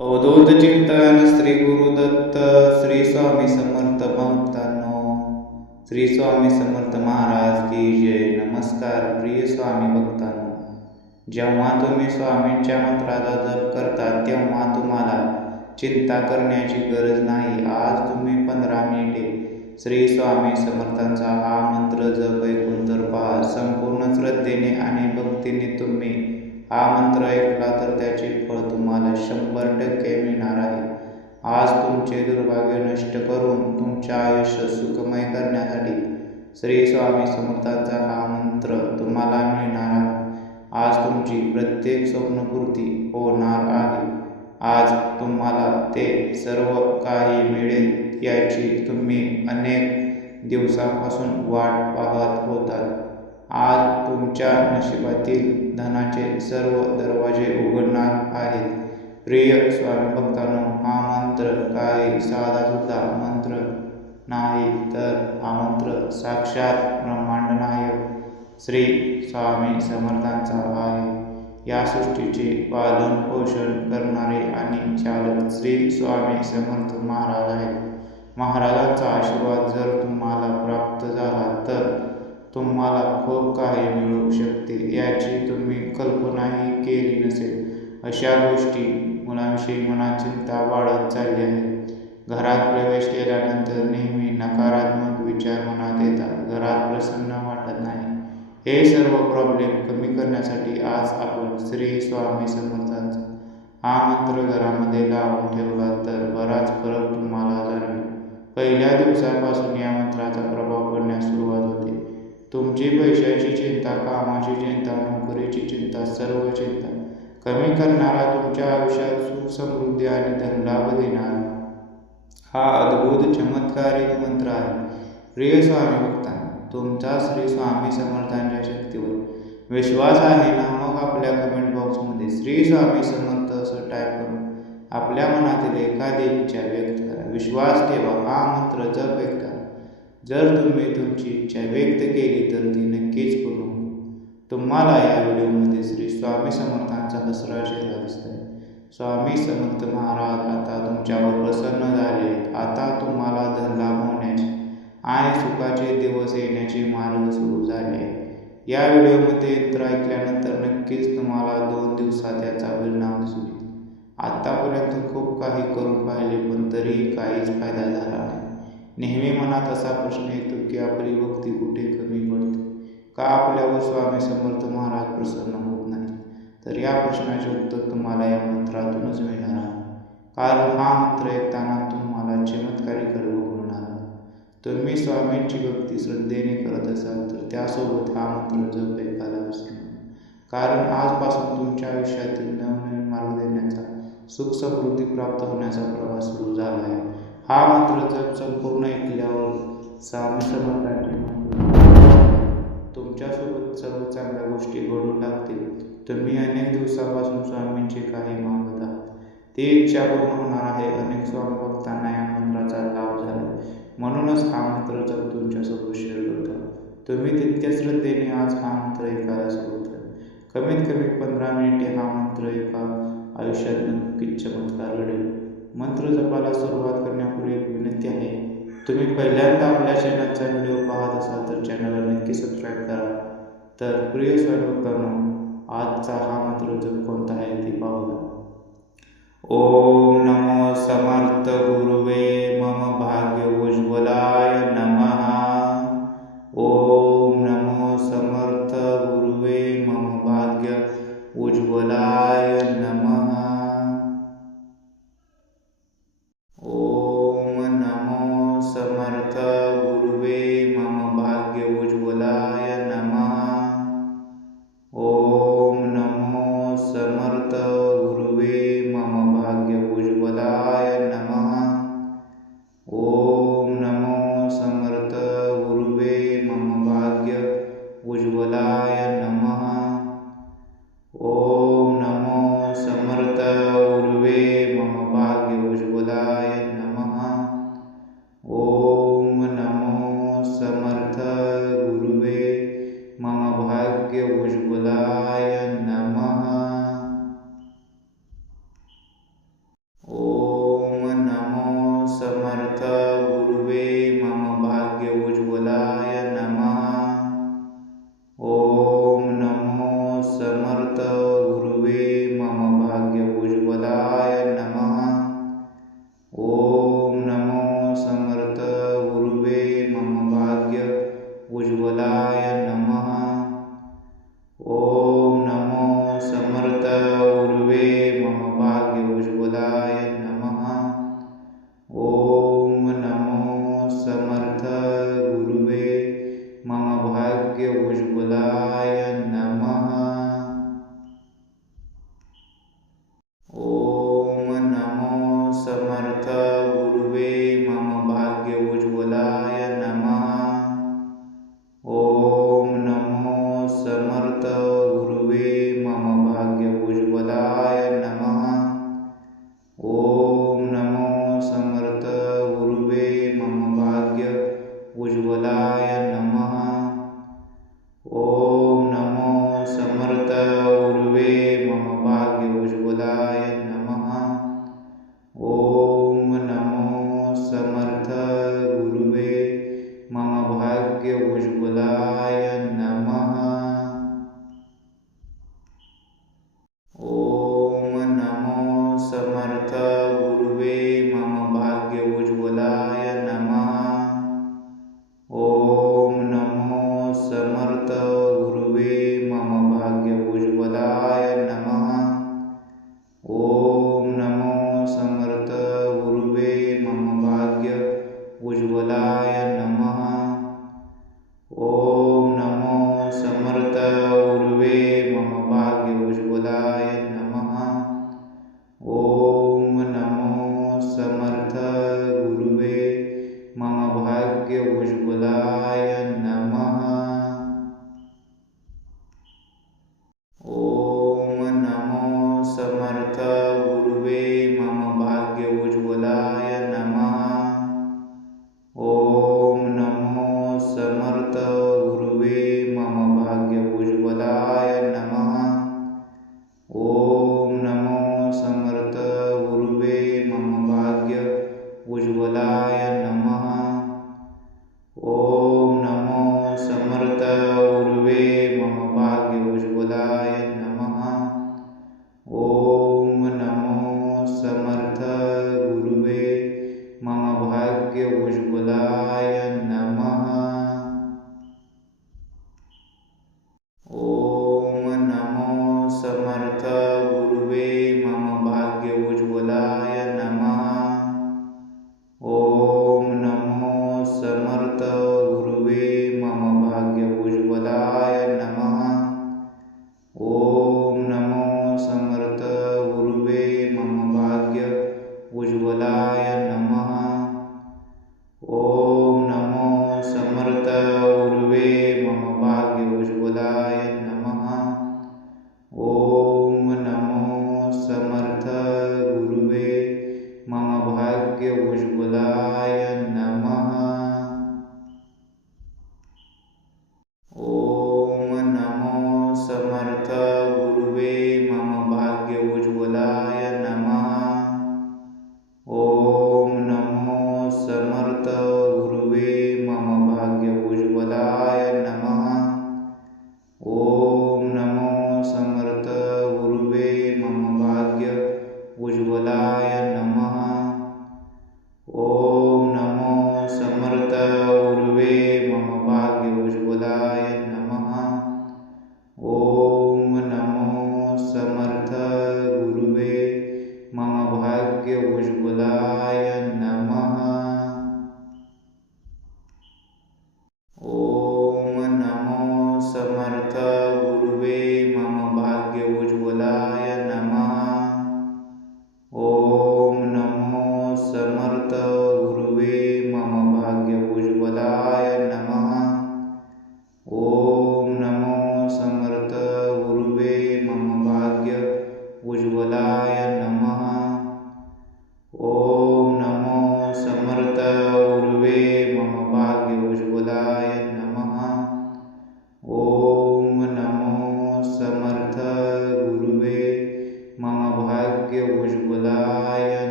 अवधूत चिंतन श्री गुरुदत्त श्री स्वामी समर्थ भक्तांनो. श्री स्वामी समर्थ महाराज की जय. नमस्कार प्रिय स्वामी भक्तांनो. जेव्हा तुम्ही स्वामींच्या मंत्राचा जप करता तेव्हा तुम्हाला चिंता करण्याची गरज नाही. आज तुम्ही 15 मिनिटे श्री स्वामी समर्थांचा हा मंत्र जप ऐकून तर पहा. संपूर्ण श्रद्धेने आणि भक्तीने तुम्ही हा मंत्र ऐकला तर त्याचे फळ तुम्हाला 100% मिळणार आहे. आज तुमचे दुर्भाग्य नष्ट करून तुमचे आयुष्य सुखमय करण्यासाठी श्री स्वामी समर्थांचा हा मंत्र तुम्हाला मिळणार आहे. आज तुमची प्रत्येक स्वप्नपूर्ती होणार आहे. आज तुम्हाला ते सर्व काही मिळेल याची तुम्ही अनेक दिवसांपासून वाट पाहत होतात. आज तुमच्या नशिबातील धनाचे सर्व दरवाजे उघडणार आहेत. प्रिय स्वामी भक्तांनो, हा मंत्र काही साधा सुद्धा मंत्र नाही, तर हा मंत्र साक्षात ब्रह्मांड नायक श्री स्वामी समर्थांचा आहे. या सृष्टीचे पालन पोषण करणारे आणि चालक श्री स्वामी समर्थ महाराज आहेत. महाराजांचा आशीर्वाद जर तुम्हाला प्राप्त झाला तर तुम्हाला खूप काही मिळू शकते, याची तुम्ही कल्पनाही केली नसेल. अशा गोष्टी मुलांविषयी मनात चिंता वाढत चालली आहे. घरात प्रवेश केल्यानंतर नेहमी नकारात्मक विचार मनात येतात. घरात प्रसन्न वाटत नाही. हे सर्व प्रॉब्लेम कमी करण्यासाठी आज आपण श्री स्वामी समर्थांचा हा मंत्र घरामध्ये लावून ठेवला तर बराच फरक तुम्हाला जाणवेल. पहिल्या दिवसापासून या मंत्राचा प्रभाव पडण्यास सुरुवात होते. तुमची पैशाची चिंता, कामाची चिंता, नोकरीची चिंता, सर्व चिंता कमी करणारा, तुमच्या आयुष्यात सुख समृद्धी आणि धनलाभ देणारा हा अद्भुत चमत्कारिक मंत्र आहे. प्रिय स्वामी भक्तांनो, तुमचा श्री स्वामी समर्थांच्या शक्तीवर विश्वास आहे ना? मग आपल्या कमेंट बॉक्समध्ये श्री स्वामी समर्थ असं टाईप करून आपल्या मनातील एखादी इच्छा व्यक्त करा. विश्वास ठेवा, हा मंत्र जप ऐकता. जर तुम्ही तुमची इच्छा व्यक्त केली तर ती नक्कीच पूर्ण होईल. तुम्हाला या व्हिडिओमध्ये श्री स्वामी समर्थांचा दसरा चेहरा दिसतोय. स्वामी समर्थ महाराज आता तुमच्यावर प्रसन्न झाले आहेत. आता तुम्हाला धनलाभ होण्याचे आणि सुखाचे दिवस येण्याचे मार्ग सुरू झाले आहेत. या व्हिडिओमध्ये यंत्र ऐकल्यानंतर नक्कीच तुम्हाला 2 दिवसात याचा परिणाम दिसून येईल. आतापर्यंत खूप काही करून पाहिले पण तरीही काहीच फायदा झाला नाही. नेहमी मनात असा प्रश्न येतो की आपली भक्ती कुठे कमी पडते, का आपल्यावर स्वामी समर्थ महाराज प्रसन्न होत नाही. तर या प्रश्नाचे उत्तर तुम्हाला या मंत्रातूनच मिळणार आहे. कारण हा मंत्र ऐकताना तुम्हाला चमत्कारी कर्म होणार आहे. तुम्ही स्वामींची भक्ती श्रद्धेने करत असाल तर त्यासोबत हा मंत्र जप ऐकायला विसरू नका. कारण आजपासून तुमच्या आयुष्यातील नवनवीन मार्ग देण्याचा, सुख समृद्धी प्राप्त होण्याचा प्रवास सुरू झाला आहे. हा मंत्र जप संपूर्ण ऐकल्यावर स्वामी समर्थांचे तुमच्यासोबत सर्व चांगल्या गोष्टी घडू लागतील. तुम्ही अनेक दिवसापासून स्वामींची काही मागत आहात, ती इच्छा पूर्ण होणार आहे. अनेक स्वामी भक्तांना या मंत्राचा लाभ झाला, म्हणूनच हा मंत्र जप तुमच्यासोबत शेअर करतो. तुम्ही तितक्या श्रद्धेने आज हा मंत्र ऐकायला सुरू करा. कमीत कमी 15 मिनिटे हा मंत्र ऐका. आयुष्यात नक्कीच चमत्कार घडेल. मंत्र जपाला सुरुवात करण्यापूर्वी एक विनंती आहे. तुम्ही पहिल्यांदा आपल्या चॅनलचा व्हिडिओ पाहत असाल तर चॅनलला नक्की सबस्क्राईब करा. तर प्रिय स्वामी भक्तांनो, आजचा हा मंत्र जप कोणता आहे ते पाहूया. ओम नमो समर्थ गुरुवे मम भाग्य उज्ज्वलाय नमः. ओम नमो समर्थ गुरुवे मम भाग्य उज्ज्वलाय नमः. ओम नमो समर्थ गुरुवे मम भाग्य उज्ज्वलाय नमः. ओम नमो समर्थ गुरुवे मम भाग्य समर्थ गुरुवे मम भाग्य उज्ज्वलाय नमः। ओम नमो समर्थ गुरुवे मम भाग्य उज्ज्वलाय नमः। ओम नमो समर्थ गुरुवे मम भाग्य उज्ज्वलाय नमः। ओम नमो समर्थ गुरुवे मम भाग्य उज्ज्वलाय नमः। ओम नमो समर्थ गुरुवे मम भाग्य उज्ज्वलाय नमः। ओम नमो समर्थ गुरुवे मम भाग्य उज्ज्वलाय नमः। ओम नमो समर्थ गुरुवे मम भाग्य उज्ज्वलाय नमः। ओम नमो समर्थ गुरुवे मम भाग्य उज्ज्वलाय नमः। ओम नमो समर्थ गुरुवे मम भाग्य उज्ज्वलाय नमः। ओम नमो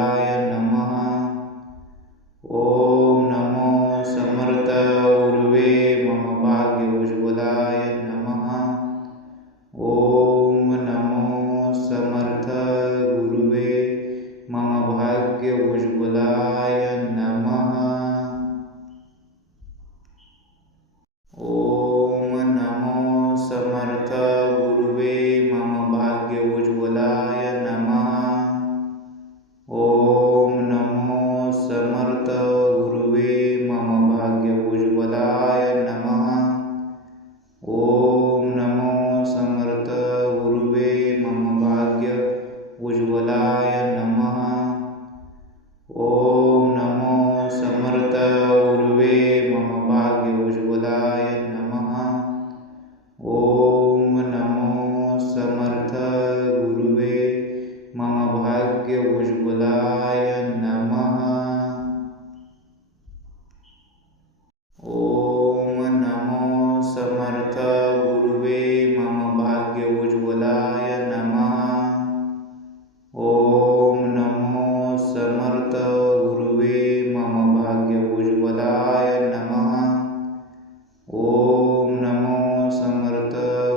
उज्ज्वलाय नमः। ॐ नमो समर्थ गुरुवे मम भाग्य उज्ज्वलाय नमः। ॐ नमो समर्थ गुरुवे मम भाग्य उज्ज्वलाय नमः। ॐ नमो समर्थ गुरुवे मम भाग्य उज्ज्वलाय नमः। ॐ नमो समर्थ गुरुवे मम भाग्य उज्ज्वलाय नमः। ॐ नमो समर्थ गुरुवे मम भाग्य उज्ज्वलाय नमः। ॐ नमो समर्थ गुरुवे मम भाग्य उज्ज्वलाय नमः। ॐ नमो समर्थ गुरुवे मम भाग्य उज्ज्वलाय नमः। ॐ नमो समर्थ गुरुवे मम भाग्य उज्ज्वलाय नमः। ॐ नमो समर्थ गुरुवे मम भाग्य उज्ज्वलाय नमः। ॐ नमो समर्थ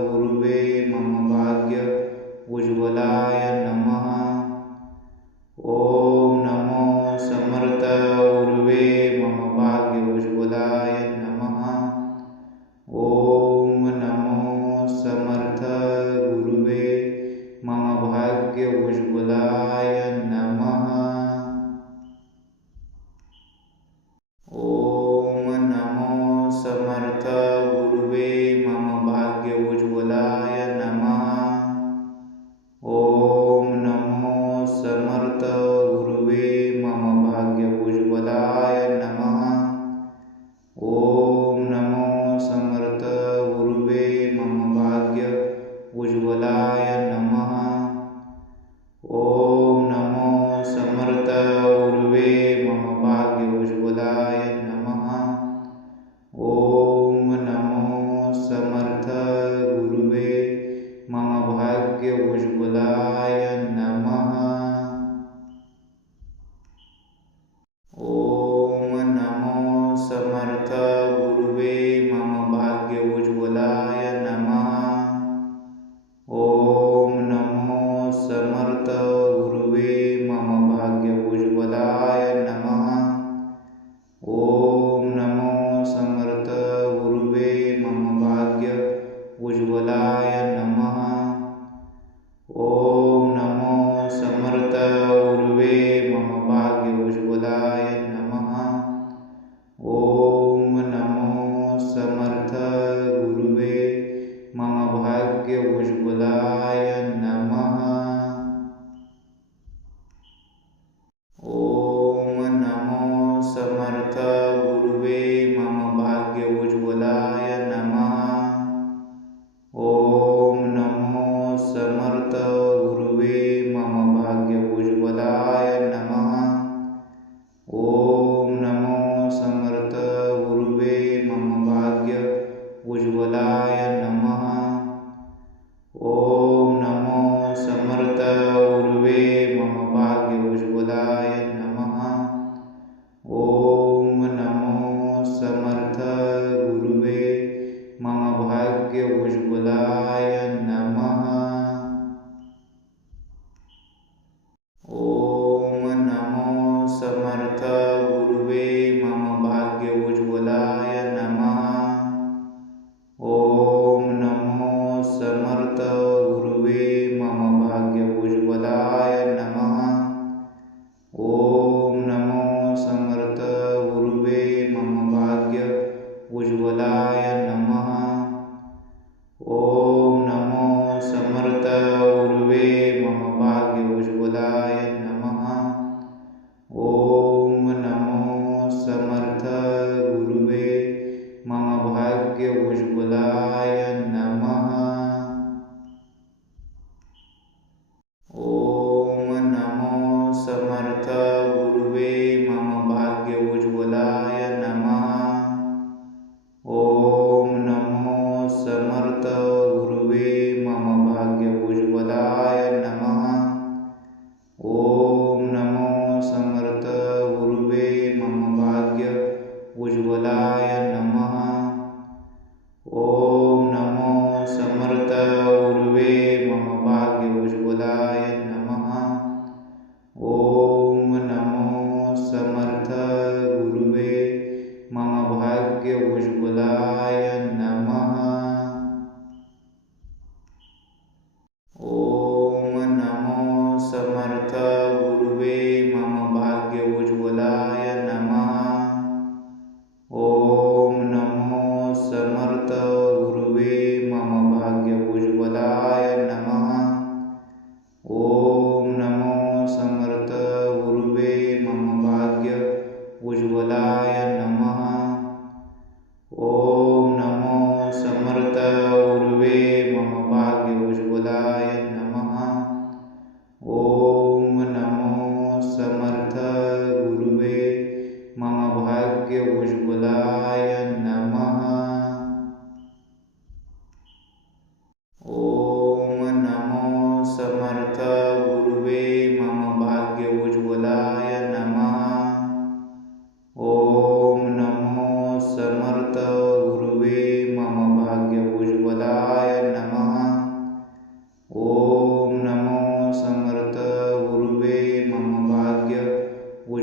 गुरुवे मम भाग्य उज्ज्वलाय नमः। ॐ नमो समर्थ गुरुवे मम भाग्य उज्ज्वलाय नमः। ॐ नमो समर्थ गुरुवे मम भाग्य उज्ज्वलाय नमः। ॐ नमो समर्थ गुरुवे मम भाग्य उज्ज्वलाय नमः। ॐ नमो समर्थ गुरुवे मम भाग्य उज्ज्वलाय नमः। ॐ नमो समर्थ गुरुवे मम भाग्य उज्ज्वलाय नमः। ॐ नमो समर्थ गुरुवे मम भाग्य उज्ज्वलाय नमः। ॐ नमो समर्थ गुरुवे मम भाग्य उज्ज्वलाय नमः।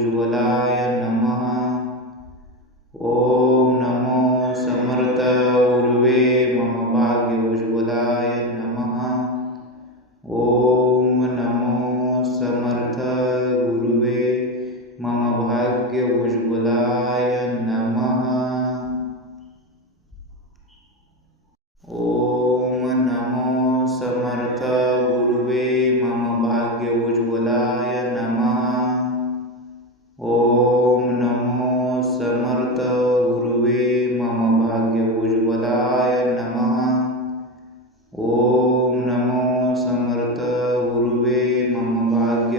उज्ज्वलाय नमः। ओम नमो समर्थ गुरुवे मम भाग्य उज्ज्वलाय नमः। ओम नमो समर्थ गुरुवे मम भाग्य उज्ज्वलाय नमः। ओम नमो समर्थ गुरुवे मम भाग्य उज्ज्वलाय नमः। ओम नमो समर्थ गुरुवे मम भाग्य उज्ज्वलाय नमः। ओम नमो समर्थ गुरुवे मम भाग्य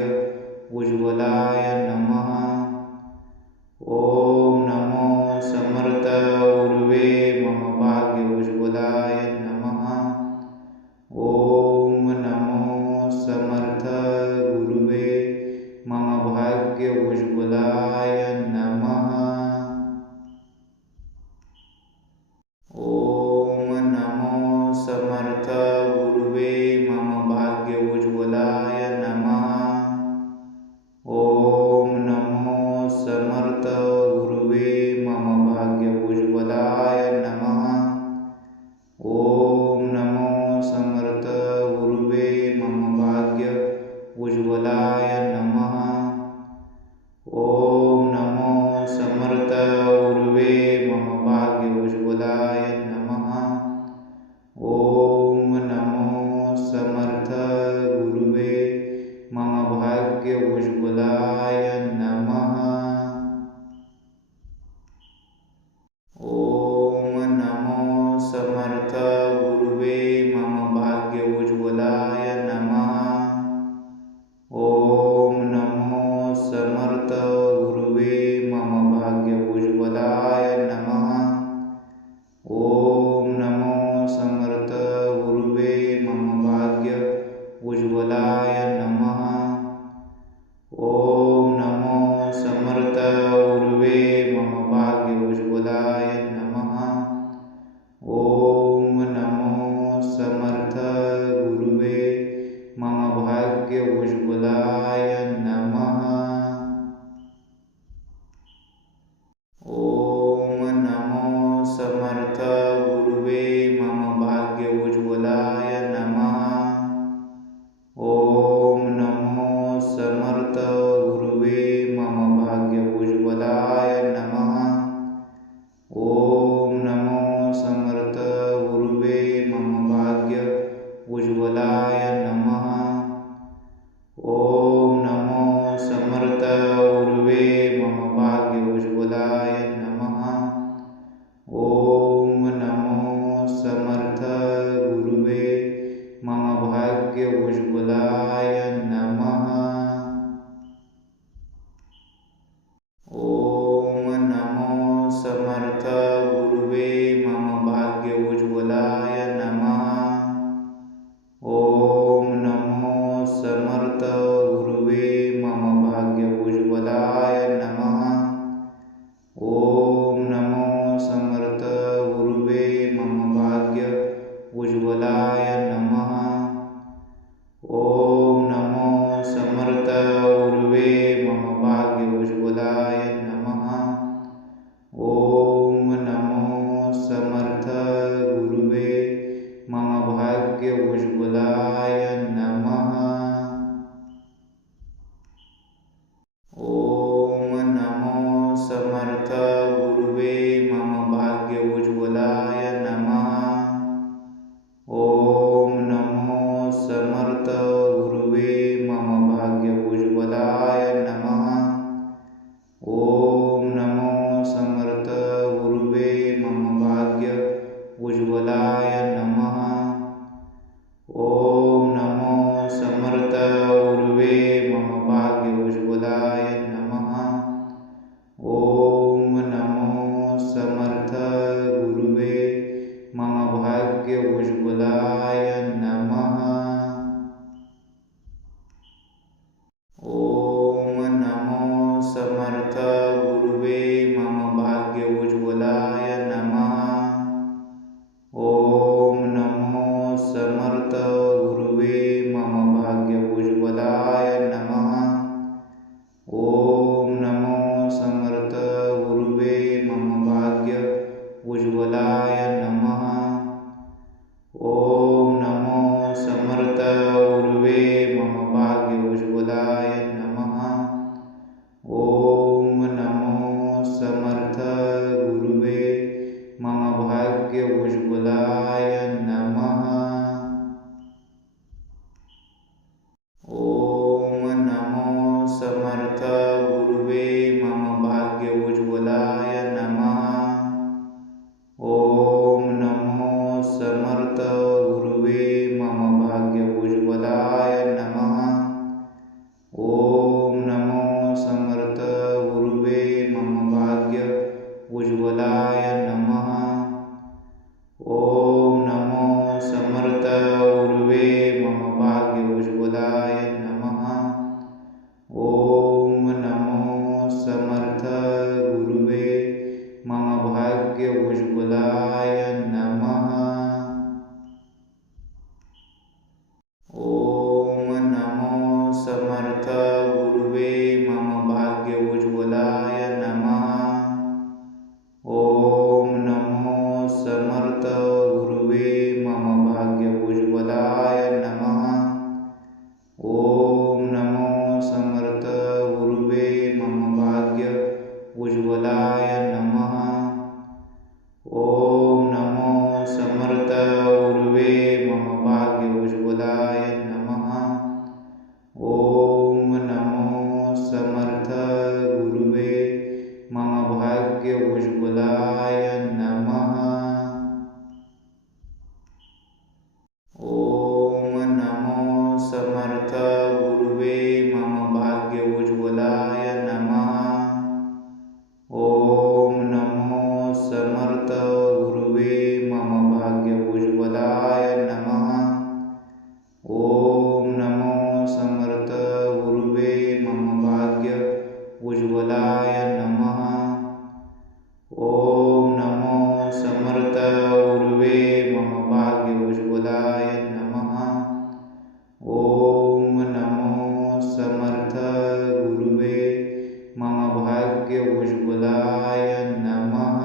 उज्ज्वलाय नमः। गुरुवे मम भाग्योज्ज्वलाय नमः। ओम नमो समर्थ गुरुवे मम भाग्योज्ज्वलाय नमः। ओम नमो समर्थ गुरुवे मम भाग्योज्ज्वलाय नमः। ओम नमो समर्थ गुरुवे मम भाग्योज्ज्वलाय नमः। ओम नमो समर्थ गुरुवे मम भाग्योज्ज्वलाय नमः। ओम नमो समर्थ गुरुवे मम भाग्योज्ज्वलाय नमः। ओम नमो समर्थ गुरुवे मम भाग्योज्ज्वलाय नमः। ओम नमो समर्थ गुरुवे मम भाग्योज्ज्वलाय नमः। ओम नमो समर्थ गुरुवे मम भाग्योज्ज्वलाय नमः। ओम नमो समर्थ गुरुवे मम भाग्योज्ज्वलाय नमः। ओम नमो समर्थ गुरुवे मम भाग्योज्ज्वलाय नमः। ओम नमो समर्थ गुरुवे मम भाग्योज्ज्वलाय नमः। ओम नमो समर्थ गुरुवे मम भाग्योज्ज्वलाय नमः। ओम नमो समर्थ गुरुवे मम भाग्योज्ज्वलाय नमः। ओम नमो समर्थ गुरुवे मम भाग्योज्ज्वलाय नमः।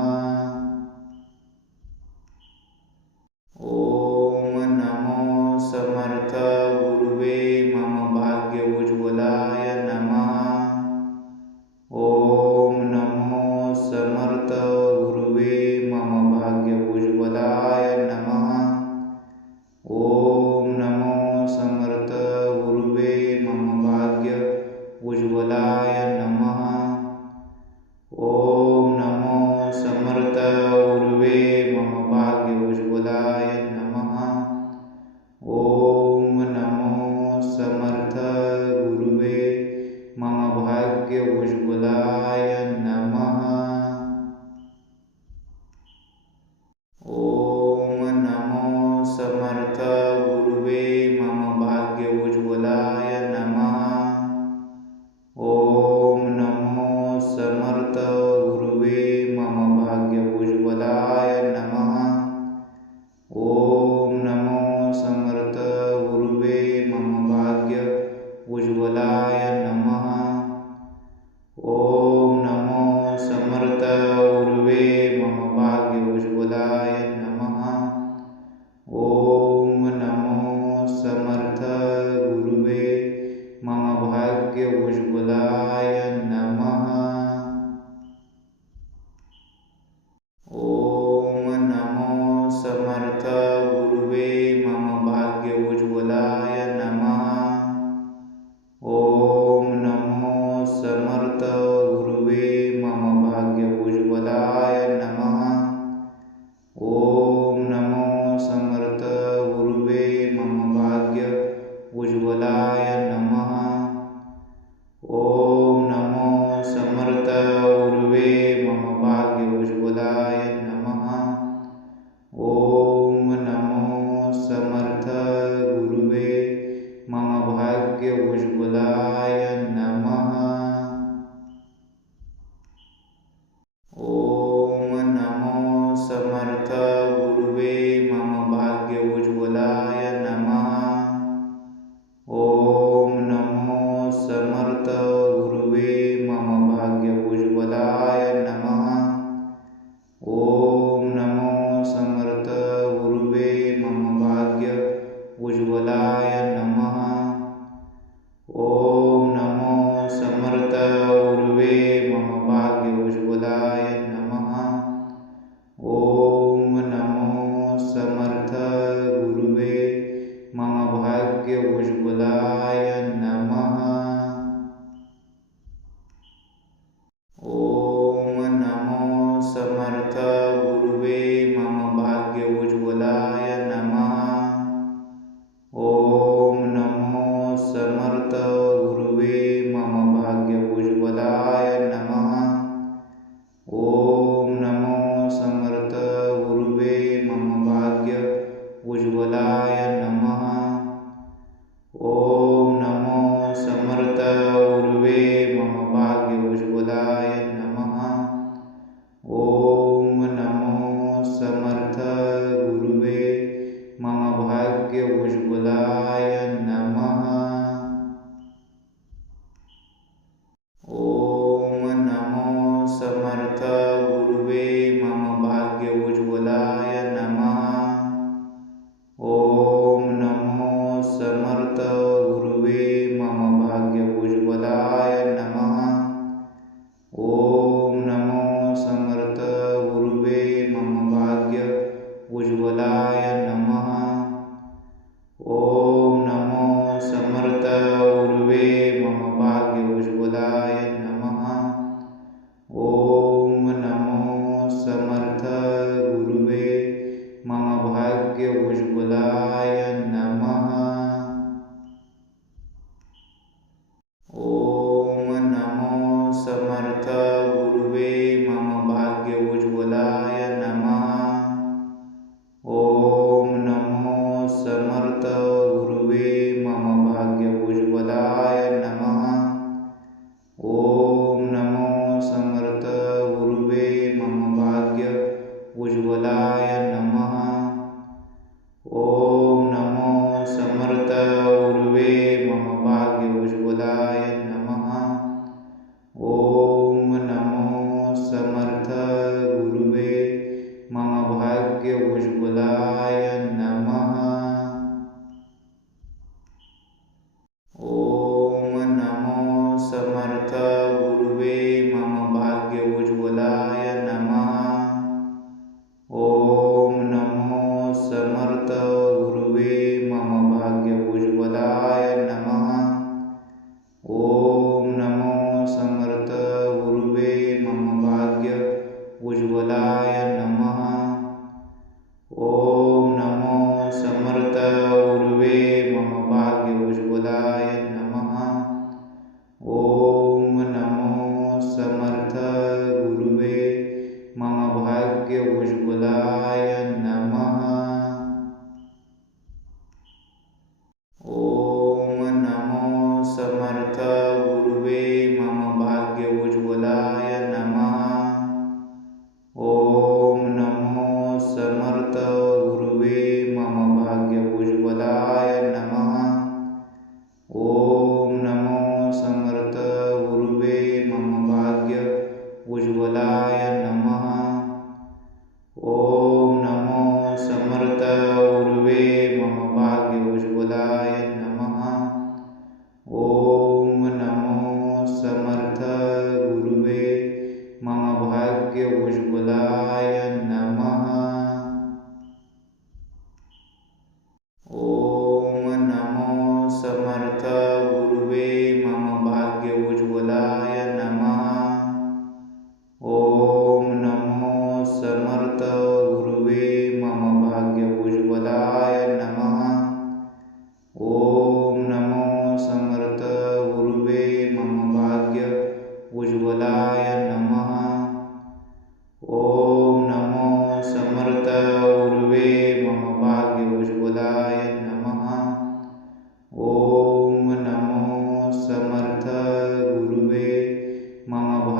ओम नमो समर्थ गुरुवे मम भाग्योज्ज्वलाय नमः। ओम नमो समर्थ गुरुवे मम भाग्योज्ज्वलाय नमः। ओम नमो समर्थ गुरुवे मम भाग्योज्ज्वलाय नमः। ओम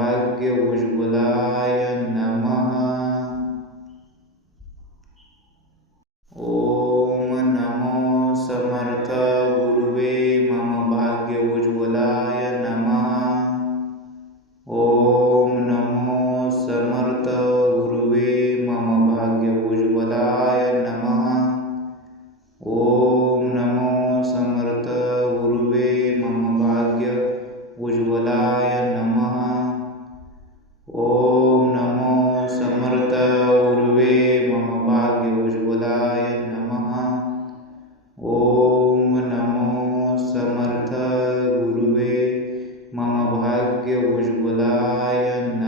भाग्य उज्ज्वलाय नमः। ओम नमो समर्थ गुरुवे मम भाग्य उज्ज्वलाय नमः। ओम नमो समर्थ गुरुवे मम भाग्य उज्ज्वलाय नमः। ओम नमो समर्थ गुरुवे मम भाग्य उज्ज्वलाय नमः। ओम नमो समर्थ गुरुवे मम भाग्य उज्ज्वलाय नमः। ओम नमो समर्थ गुरुवे मम भाग्य उज्ज्वलाय नमः।